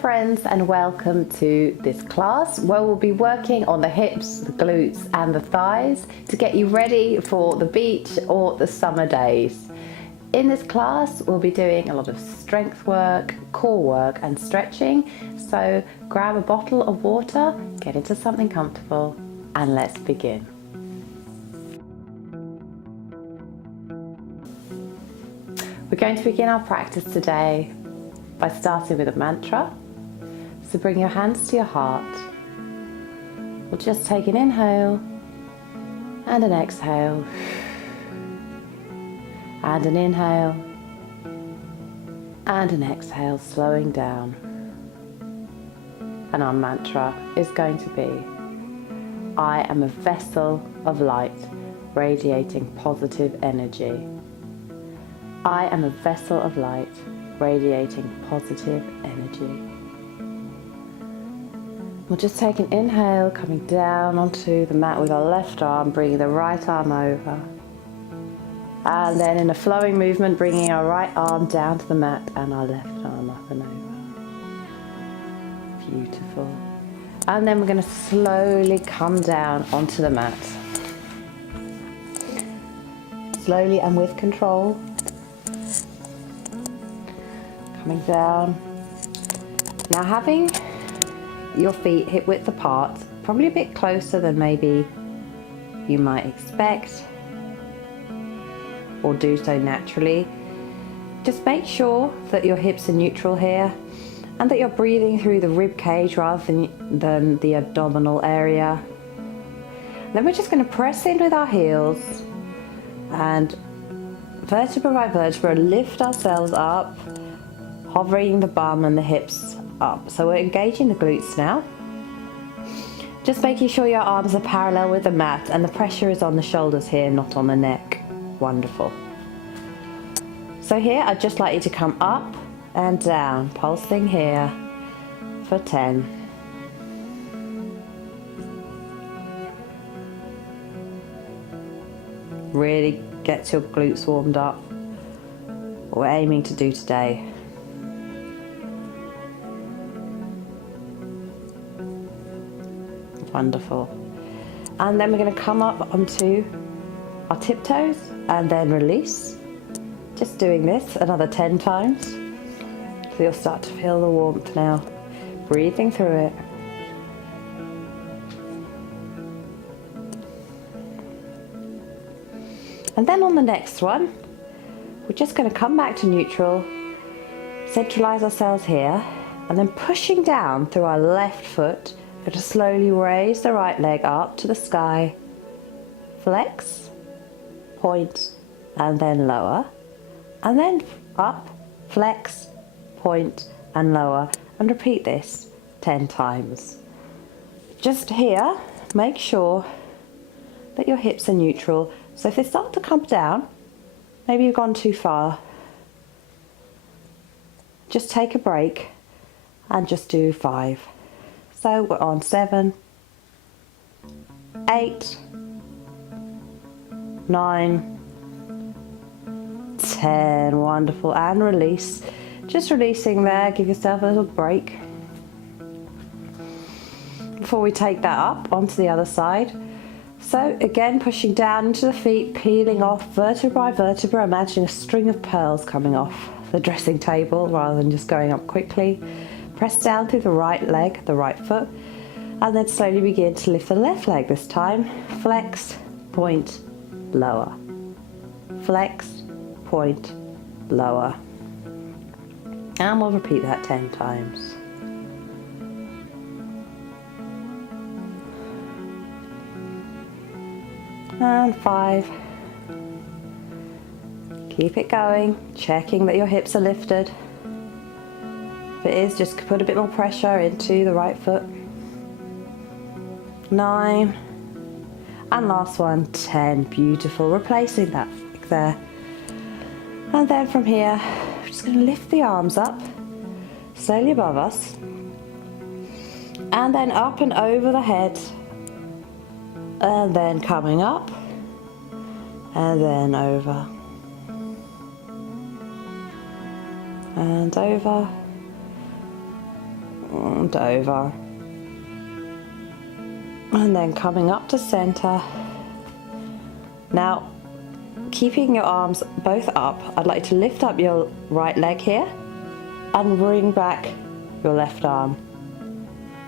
friends, and welcome to this class where we'll be working on the hips, the glutes and the thighs to get you ready for the beach or the summer days. In this class we'll be doing a lot of strength work, core work and stretching, so grab a bottle of water, get into something comfortable and let's begin. We're going to begin our practice today by starting with a mantra. So bring your hands to your heart. We'll just take an inhale and an exhale and an inhale and an exhale, slowing down. And our mantra is going to be, I am a vessel of light radiating positive energy. I am a vessel of light radiating positive energy. We'll just take an inhale, coming down onto the mat with our left arm, bringing the right arm over. And then in a flowing movement, bringing our right arm down to the mat and our left arm up and over. Beautiful. And then we're going to slowly come down onto the mat. Slowly and with control. Coming down. Now having your feet hip width apart, probably a bit closer than maybe you might expect or do so naturally. Just make sure that your hips are neutral here and that you're breathing through the rib cage rather than the abdominal area. Then we're just going to press in with our heels and vertebra by vertebra lift ourselves up, hovering the bum and the hips up. So we're engaging the glutes now. Just making sure your arms are parallel with the mat and the pressure is on the shoulders here, not on the neck. Wonderful. So here I'd just like you to come up and down, pulsing here for 10. Really get your glutes warmed up. What we're aiming to do today. Wonderful. And then we're going to come up onto our tiptoes and then release. Just doing this another 10 times. So you'll start to feel the warmth now. Breathing through it. And then on the next one, we're just going to come back to neutral, centralize ourselves here, and then pushing down through our left foot. We're going to slowly raise the right leg up to the sky, flex, point, and then lower, and then up, flex, point, and lower, and repeat this 10 times. Just here, make sure that your hips are neutral. So if they start to come down, maybe you've gone too far, just take a break and just do 5. So we're on 7, 8, 9, 10, wonderful, and release. Just releasing there, give yourself a little break. Before we take that up onto the other side. So again, pushing down into the feet, peeling off vertebra by vertebra, imagine a string of pearls coming off the dressing table rather than just going up quickly. Press down through the right leg, the right foot, and then slowly begin to lift the left leg this time. Flex, point, lower. Flex, point, lower. And we'll repeat that 10 times. And 5. Keep it going, checking that your hips are lifted. If it is, just put a bit more pressure into the right foot. 9. And last one, 10. Beautiful. Replacing that there. And then from here, we're just going to lift the arms up, slowly above us. And then up and over the head. And then coming up. And then over. And over. and over. And then coming up to center. Now, keeping your arms both up, I'd like you to lift up your right leg here and bring back your left arm.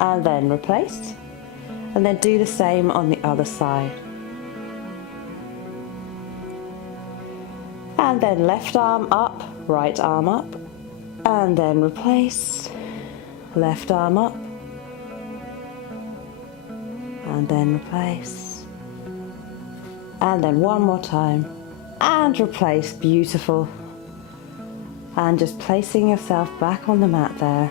And then replace. And then do the same on the other side. And then left arm up, right arm up. And then replace. Left arm up. And then replace. And then one more time. And replace. Beautiful. And just placing yourself back on the mat there.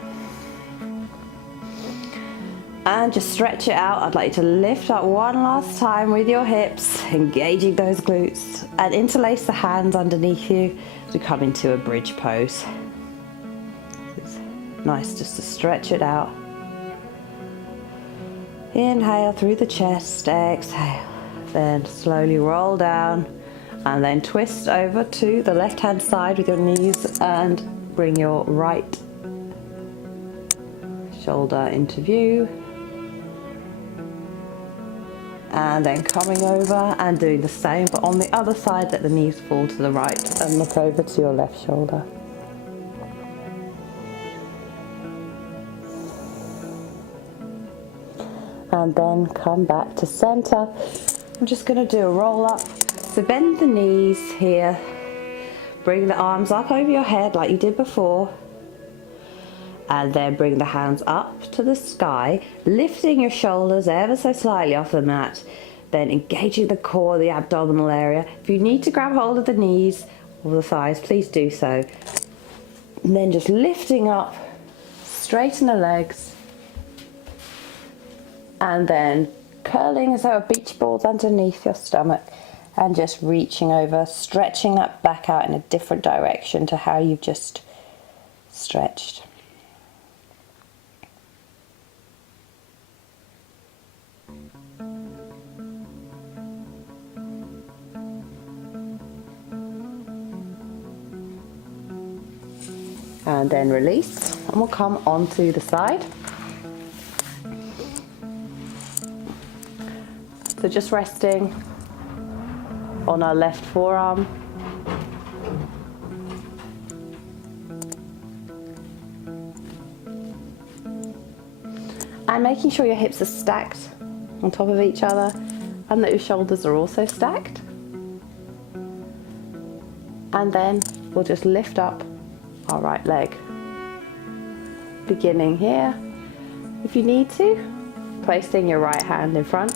And just stretch it out. I'd like you to lift up one last time with your hips, engaging those glutes, and interlace the hands underneath you to come into a bridge pose. It's nice just to stretch it out. Inhale through the chest, exhale. Then slowly roll down and then twist over to the left hand side with your knees and bring your right shoulder into view. And then coming over and doing the same, but on the other side, let the knees fall to the right and look over to your left shoulder. And then come back to center. I'm just going to do a roll up. So bend the knees here. Bring the arms up over your head like you did before. And then bring the hands up to the sky, lifting your shoulders ever so slightly off the mat. Then engaging the core, the abdominal area. If you need to grab hold of the knees or the thighs, please do so. And then just lifting up, straighten the legs. And then curling as though a beach ball's underneath your stomach. And just reaching over, stretching that back out in a different direction to how you've just stretched. And then release, and we'll come onto the side. So just resting on our left forearm. And making sure your hips are stacked on top of each other and that your shoulders are also stacked. And then we'll just lift up our right leg. Beginning here, if you need to, placing your right hand in front.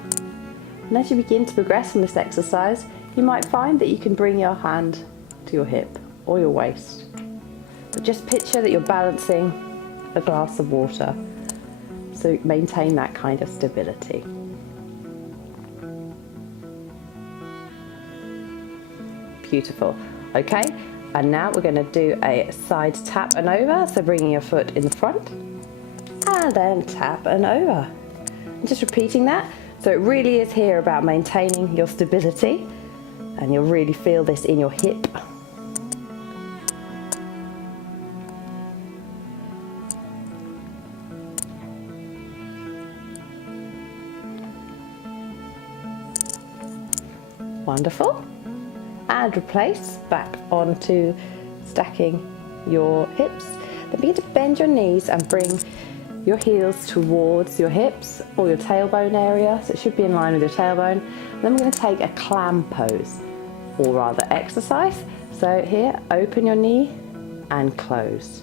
And as you begin to progress in this exercise, you might find that you can bring your hand to your hip or your waist. But just picture that you're balancing a glass of water, so maintain that kind of stability. Beautiful. Okay, and now we're going to do a side tap and over, so bringing your foot in the front and then tap and over. And just repeating that, so it really is here about maintaining your stability, and you'll really feel this in your hip. Wonderful. And replace back onto stacking your hips. Then begin to bend your knees and bring your heels towards your hips or your tailbone area, so it should be in line with your tailbone. And then we're going to take a clam pose, or rather exercise. So here, open your knee and close.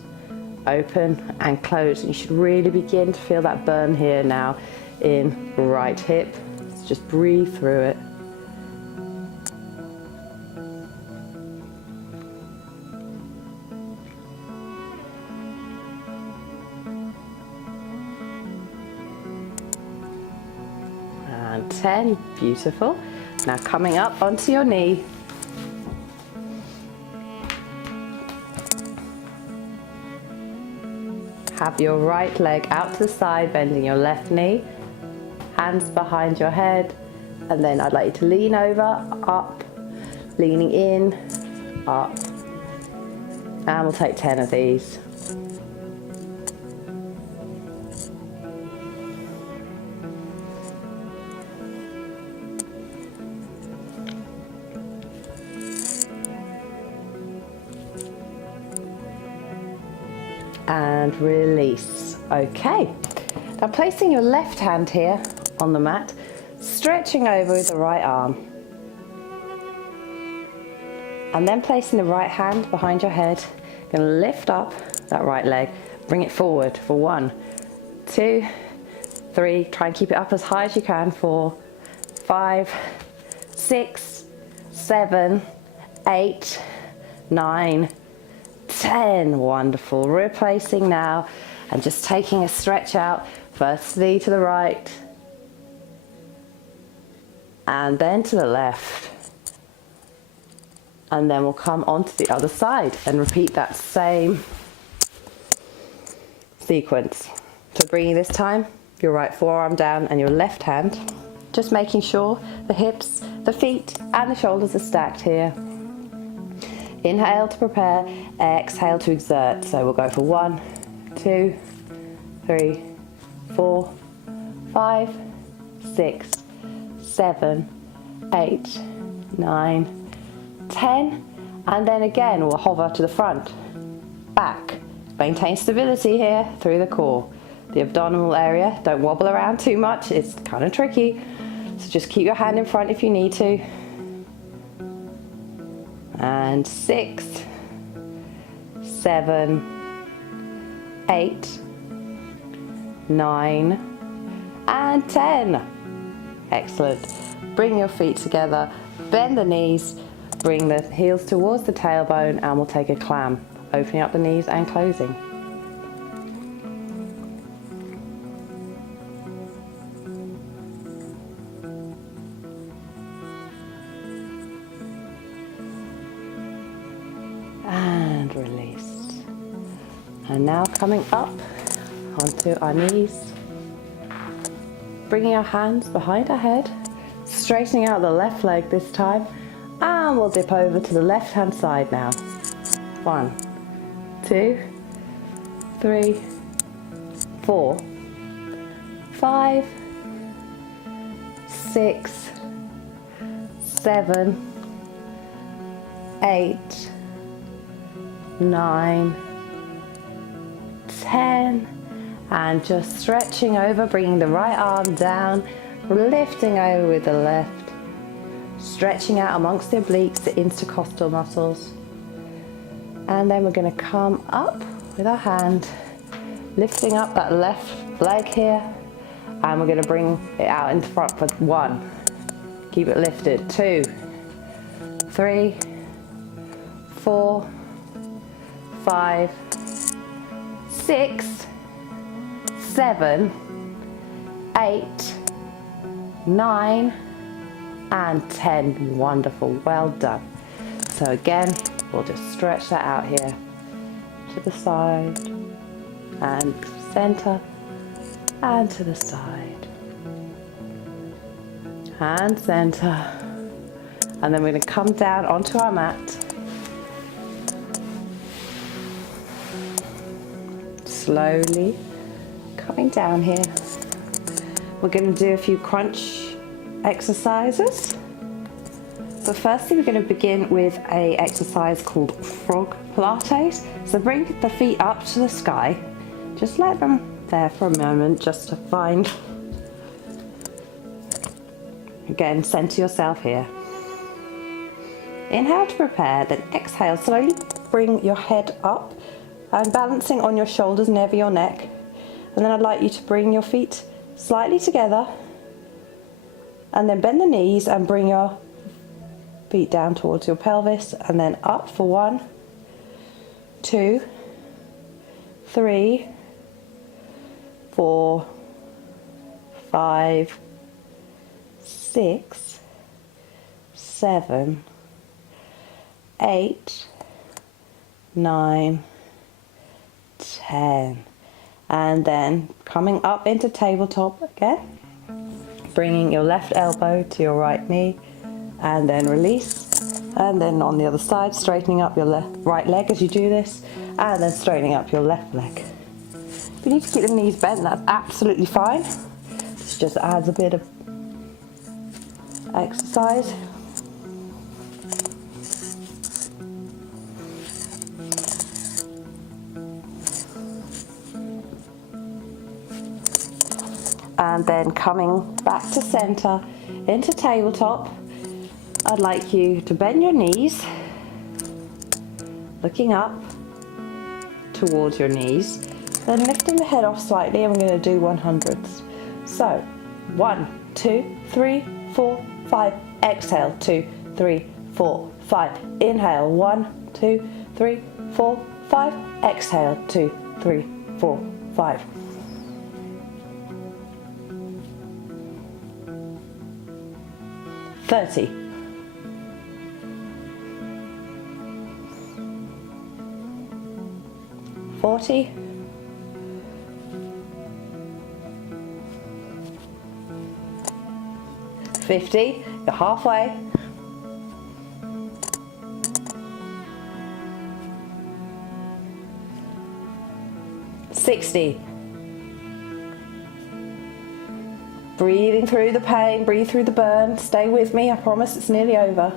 Open and close. And you should really begin to feel that burn here now in right hip. So just breathe through it. And 10, beautiful. Now coming up onto your knee. Have your right leg out to the side, bending your left knee, hands behind your head, and then I'd like you to lean over, up, leaning in, up, and we'll take 10 of these. and release. Okay, now placing your left hand here on the mat, stretching over with the right arm. And then placing the right hand behind your head, you're going to lift up that right leg, bring it forward for 1, 2, 3, try and keep it up as high as you can, 4, 5, 6, 7, 8, 9, 10. Wonderful. Replacing now and just taking a stretch out, firstly to the right and then to the left. And then we'll come onto the other side and repeat that same sequence. So bringing this time your right forearm down and your left hand, just making sure the hips, the feet and the shoulders are stacked here. Inhale to prepare, exhale to exert. So we'll go for 1, 2, 3, 4, 5, 6, 7, 8, 9, 10. And then again, we'll hover to the front, back. Maintain stability here through the core. The abdominal area, don't wobble around too much, it's kind of tricky. So just keep your hand in front if you need to. And 6, 7, 8, 9, and 10. Excellent. Bring your feet together, bend the knees, bring the heels towards the tailbone, and we'll take a clam, opening up the knees and closing. And release. And now coming up onto our knees, bringing our hands behind our head, straightening out the left leg this time, and we'll dip over to the left hand side now. 1, 2, 3, 4, 5, 6, 7, 8, 9, 10, and just stretching over, bringing the right arm down, lifting over with the left, stretching out amongst the obliques, the intercostal muscles. And then we're going to come up with our hand, lifting up that left leg here, and we're going to bring it out in front for 1. Keep it lifted. 2, 3, 4, 5, 6, 7, 8, 9, and 10. Wonderful. Well done. So again, we'll just stretch that out here to the side and center and to the side and center. And then we're going to come down onto our mat. Slowly coming down here. We're going to do a few crunch exercises. But firstly, we're going to begin with an exercise called frog Pilates. So bring the feet up to the sky. Just let them there for a moment just to find. Again, center yourself here. Inhale to prepare, then exhale. Slowly bring your head up and balancing on your shoulders, never your neck. And then I'd like you to bring your feet slightly together and then bend the knees and bring your feet down towards your pelvis and then up for 1, 2, 3, 4, 5, 6, 7, 8, 9, 10. And then coming up into tabletop again, bringing your left elbow to your right knee and then release. And then on the other side, straightening up your right leg as you do this, and then straightening up your left leg. If you need to keep the knees bent, that's absolutely fine. This just adds a bit of exercise. And then coming back to center into tabletop, I'd like you to bend your knees, looking up towards your knees, then lifting the head off slightly, and we're going to do 100s. So 1, 2, 3, 4, 5, exhale, 2, 3, 4, 5, inhale, 1, 2, 3, 4, 5, exhale, 2, 3, 4, 5. $30. 40. 50. You're halfway. 60. Breathing through the pain, breathe through the burn. Stay with me, I promise it's nearly over.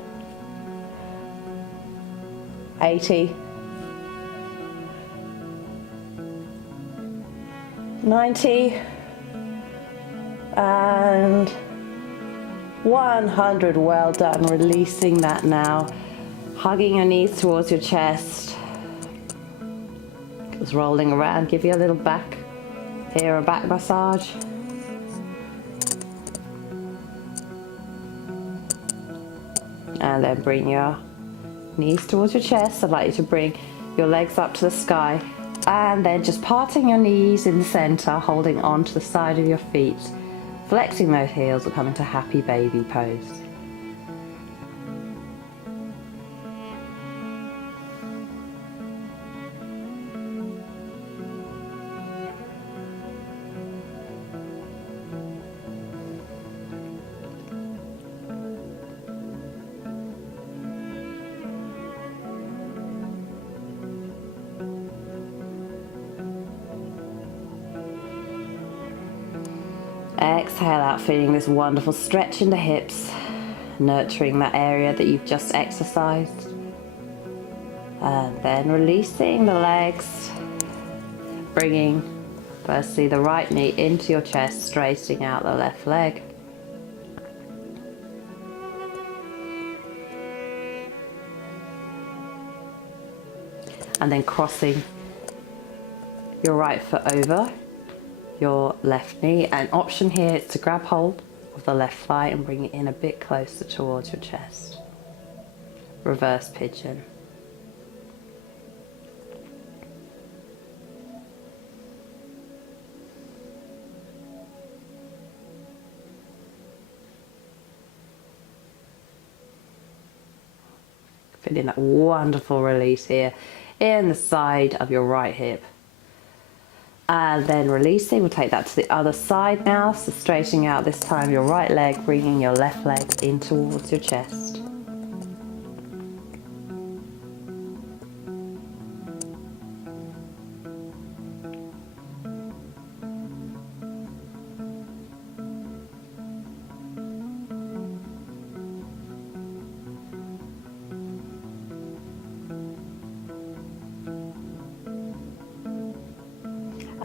80. 90. And 100. Well done. Releasing that now. Hugging your knees towards your chest. Just rolling around. Give you a little back here, a back massage. And then bring your knees towards your chest. I'd like you to bring your legs up to the sky. And then just parting your knees in the center, holding on to the side of your feet. Flexing those heels will come into happy baby pose. Exhale out, feeling this wonderful stretch in the hips, nurturing that area that you've just exercised. And then releasing the legs, bringing firstly the right knee into your chest, straightening out the left leg. And then crossing your right foot over your left knee. An option here is to grab hold of the left thigh and bring it in a bit closer towards your chest. Reverse pigeon. Feeling that wonderful release here in the side of your right hip. And then releasing, we'll take that to the other side now. So straightening out this time your right leg, bringing your left leg in towards your chest.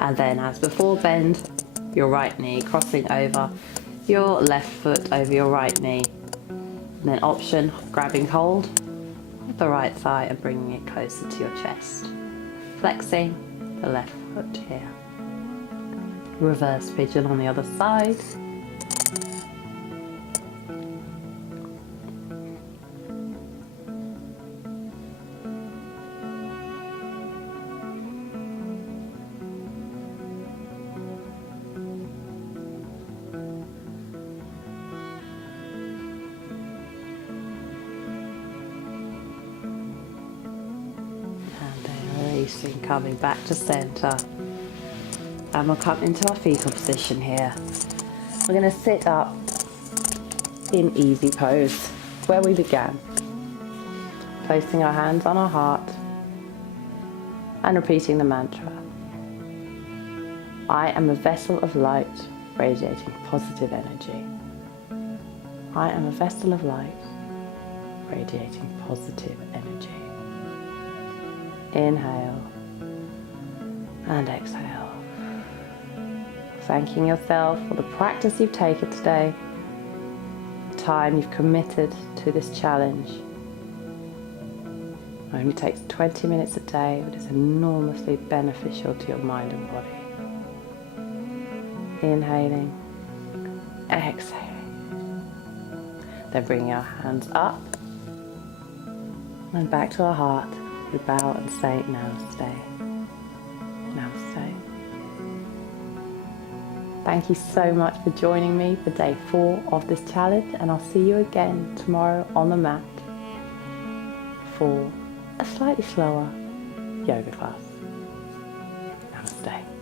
And then as before, bend your right knee, crossing over your left foot over your right knee. And then option, grabbing hold of the right thigh and bringing it closer to your chest. Flexing the left foot here. Reverse pigeon on the other side. Coming back to center, and we'll come into our fetal position here. We're going to sit up in easy pose where we began, placing our hands on our heart and repeating the mantra. I am a vessel of light radiating positive energy. I am a vessel of light radiating positive energy. Inhale and exhale. thanking yourself for the practice you've taken today, the time you've committed to this challenge. It only takes 20 minutes a day, but it's enormously beneficial to your mind and body. Inhaling, exhaling. Then bring your hands up and back to our heart. We bow and say namaste. Namaste. Thank you so much for joining me for day 4 of this challenge, and I'll see you again tomorrow on the mat for a slightly slower yoga class. Namaste.